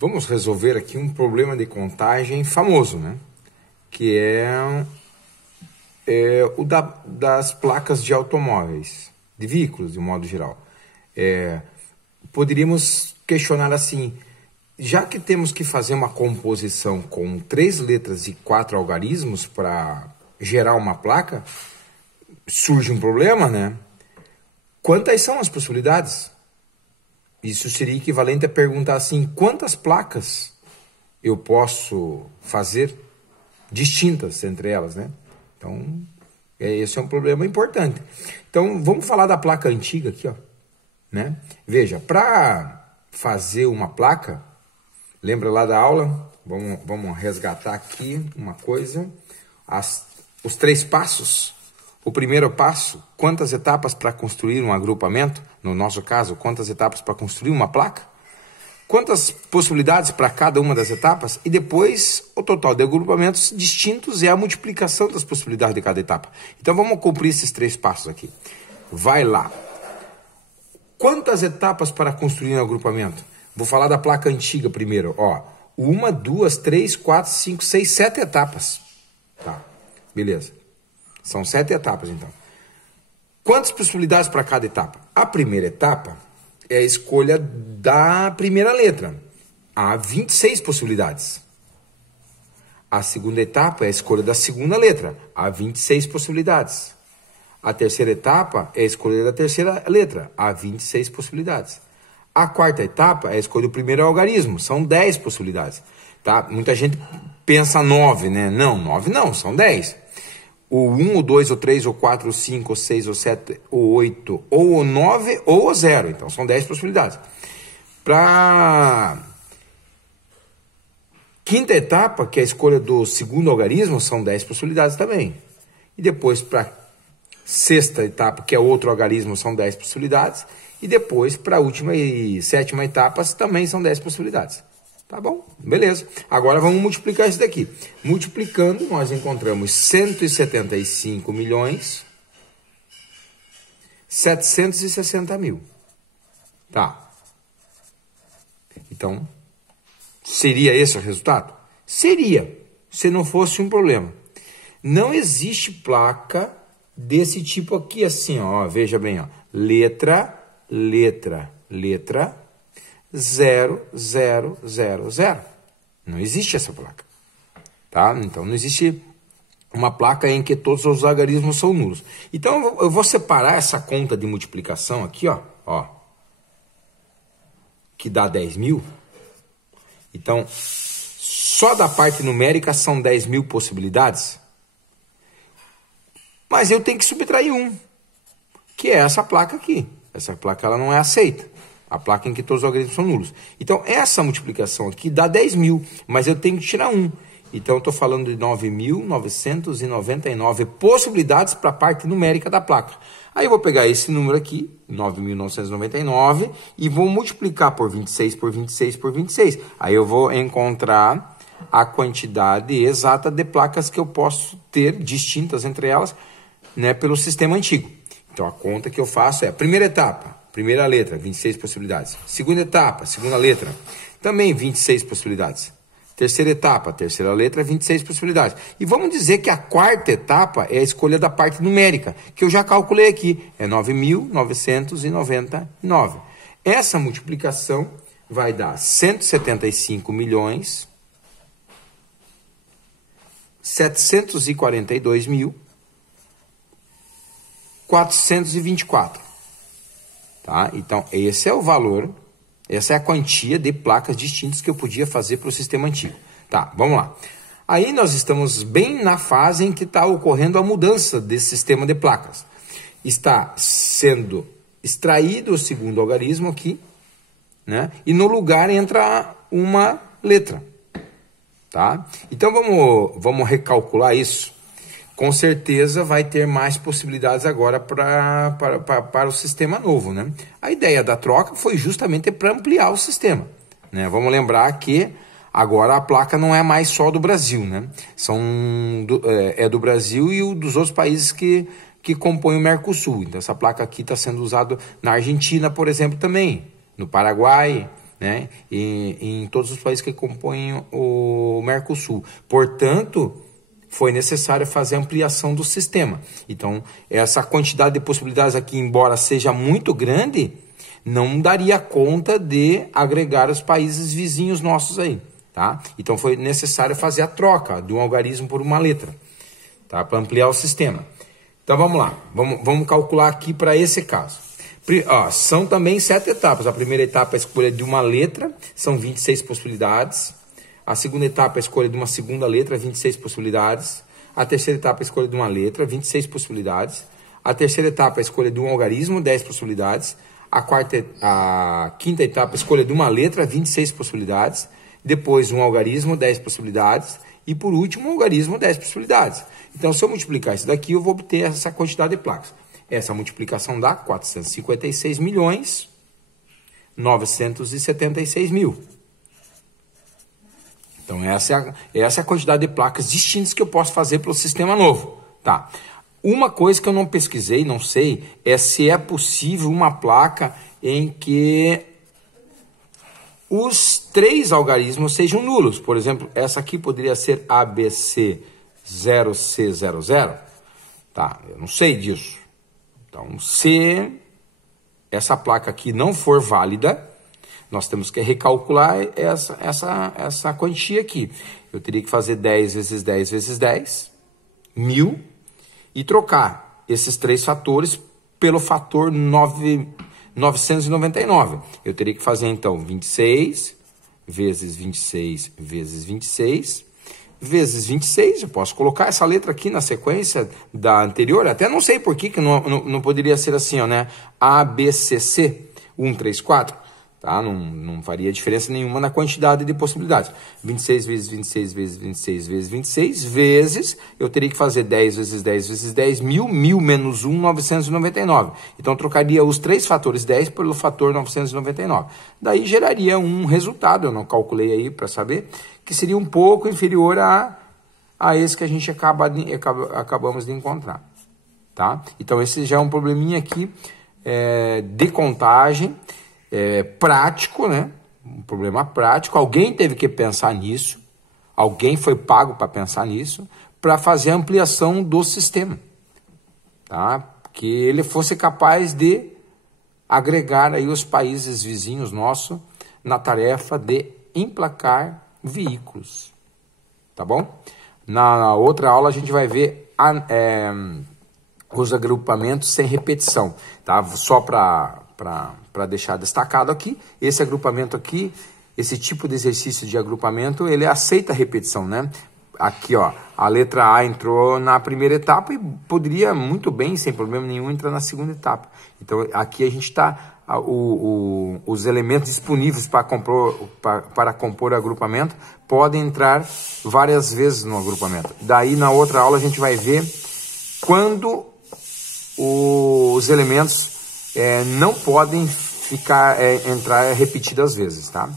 Vamos resolver aqui um problema de contagem famoso, né? Que é o das placas de automóveis, de veículos, de modo geral. Poderíamos questionar assim, já que temos que fazer uma composição com 3 letras e 4 algarismos para gerar uma placa, surge um problema, né? Quantas são as possibilidades? Isso seria equivalente a perguntar assim, quantas placas eu posso fazer distintas entre elas, né? Então, esse é um problema importante. Então, vamos falar da placa antiga aqui, ó, né? Veja, para fazer uma placa, lembra lá da aula? Vamos resgatar aqui uma coisa. Os 3 passos. O primeiro passo, quantas etapas para construir um agrupamento? No nosso caso, quantas etapas para construir uma placa? Quantas possibilidades para cada uma das etapas? E depois, o total de agrupamentos distintos é a multiplicação das possibilidades de cada etapa. Então, vamos cumprir esses 3 passos aqui. Vai lá. Quantas etapas para construir um agrupamento? Vou falar da placa antiga primeiro. Ó, 1, 2, 3, 4, 5, 6, 7 etapas. Tá, beleza. São 7 etapas, então. Quantas possibilidades para cada etapa? A primeira etapa é a escolha da primeira letra. Há 26 possibilidades. A segunda etapa é a escolha da segunda letra. Há 26 possibilidades. A terceira etapa é a escolha da terceira letra. Há 26 possibilidades. A quarta etapa é a escolha do primeiro algarismo. São 10 possibilidades. Tá? Muita gente pensa 9, né? Não, 9 não, são 10. O 1, o 2, o 3, o 4, o 5, o 6, o 7, o 8, ou o 9, ou o 0. Então, são 10 possibilidades. Para quinta etapa, que é a escolha do segundo algarismo, são 10 possibilidades também. E depois, para sexta etapa, que é outro algarismo, são 10 possibilidades. E depois, para a última e sétima etapas, também são 10 possibilidades. Tá bom? Beleza. Agora vamos multiplicar isso daqui. Multiplicando, nós encontramos 175 milhões 760 mil. Tá. Então, seria esse o resultado? Seria, se não fosse um problema. Não existe placa desse tipo aqui, assim, ó. Veja bem, ó. Letra, letra, letra. 0, 0, 0, 0. Não existe essa placa. Tá? Então, não existe uma placa em que todos os algarismos são nulos. Então, eu vou separar essa conta de multiplicação aqui, ó, que dá 10 mil. Então, só da parte numérica são 10 mil possibilidades. Mas eu tenho que subtrair 1, que é essa placa aqui. Essa placa ela não é aceita. A placa em que todos os algarismos são nulos. Então, essa multiplicação aqui dá 10 mil, mas eu tenho que tirar 1. Então, eu estou falando de 9.999 possibilidades para a parte numérica da placa. Aí, eu vou pegar esse número aqui, 9.999, e vou multiplicar por 26, por 26, por 26. Aí, eu vou encontrar a quantidade exata de placas que eu posso ter, distintas entre elas, né, pelo sistema antigo. Então, a conta que eu faço é a primeira etapa. Primeira letra, 26 possibilidades. Segunda etapa, segunda letra, também 26 possibilidades. Terceira etapa, terceira letra, 26 possibilidades. E vamos dizer que a quarta etapa é a escolha da parte numérica, que eu já calculei aqui, é 9.999. Essa multiplicação vai dar 175 milhões 742 mil 424. Tá? Então, esse é o valor, essa é a quantia de placas distintas que eu podia fazer para o sistema antigo. Tá, vamos lá. Aí nós estamos bem na fase em que está ocorrendo a mudança desse sistema de placas. Está sendo extraído o segundo algarismo aqui, né? E no lugar entra uma letra. Tá? Então, vamos recalcular isso. Com certeza vai ter mais possibilidades agora para o sistema novo, né? A ideia da troca foi justamente para ampliar o sistema, né? Vamos lembrar que agora a placa não é mais só do Brasil, né? É do Brasil e dos outros países que compõem o Mercosul. Então essa placa aqui está sendo usada na Argentina, por exemplo, também, no Paraguai, né, em todos os países que compõem o Mercosul. Portanto, foi necessário fazer a ampliação do sistema. Então, essa quantidade de possibilidades aqui, embora seja muito grande, não daria conta de agregar os países vizinhos nossos aí, tá? Então, foi necessário fazer a troca de um algarismo por uma letra, tá? Para ampliar o sistema. Então, vamos lá. Vamos calcular aqui para esse caso. São também 7 etapas. A primeira etapa é a escolha de uma letra, são 26 possibilidades. A segunda etapa é a escolha de uma segunda letra, 26 possibilidades. A terceira etapa é a escolha de uma letra, 26 possibilidades. A terceira etapa é a escolha de um algarismo, 10 possibilidades. A quinta etapa é a escolha de uma letra, 26 possibilidades. Depois um algarismo, 10 possibilidades. E por último um algarismo, 10 possibilidades. Então, se eu multiplicar isso daqui, eu vou obter essa quantidade de placas. Essa multiplicação dá 456.976.000. Então, essa é a quantidade de placas distintas que eu posso fazer para o sistema novo. Tá. Uma coisa que eu não pesquisei, não sei, é se é possível uma placa em que os 3 algarismos sejam nulos. Por exemplo, essa aqui poderia ser ABC0C00. Tá, eu não sei disso. Então, se essa placa aqui não for válida, nós temos que recalcular essa quantia aqui. Eu teria que fazer 10 vezes 10 vezes 10, 1000, e trocar esses 3 fatores pelo fator 999. Eu teria que fazer, então, 26 vezes 26 vezes 26 vezes 26. Eu posso colocar essa letra aqui na sequência da anterior. Até não sei por que não poderia ser assim, ó, né? ABCC 134. Tá? Não faria diferença nenhuma na quantidade de possibilidades. 26 vezes 26 vezes 26 vezes 26 vezes, eu teria que fazer 10 vezes 10 vezes 10, 1000, 1000 menos 1, 999. Então, eu trocaria os 3 fatores 10 pelo fator 999. Daí, geraria um resultado, eu não calculei aí para saber, que seria um pouco inferior a esse que a gente acabamos de encontrar. Tá? Então, esse já é um probleminha aqui de contagem, prático, né? Um problema prático. Alguém teve que pensar nisso, alguém foi pago para pensar nisso, para fazer a ampliação do sistema, tá? Que ele fosse capaz de agregar aí os países vizinhos nossos na tarefa de emplacar veículos, tá bom? Na outra aula a gente vai ver os agrupamentos sem repetição, tá? Só para deixar destacado aqui, esse agrupamento aqui, esse tipo de exercício de agrupamento, ele aceita repetição, né? Aqui, ó, a letra A entrou na primeira etapa e poderia muito bem, sem problema nenhum, entrar na segunda etapa. Então, aqui a gente está, os elementos disponíveis para compor agrupamento podem entrar várias vezes no agrupamento. Daí, na outra aula, a gente vai ver quando os elementos não podem entrar repetidas vezes, tá?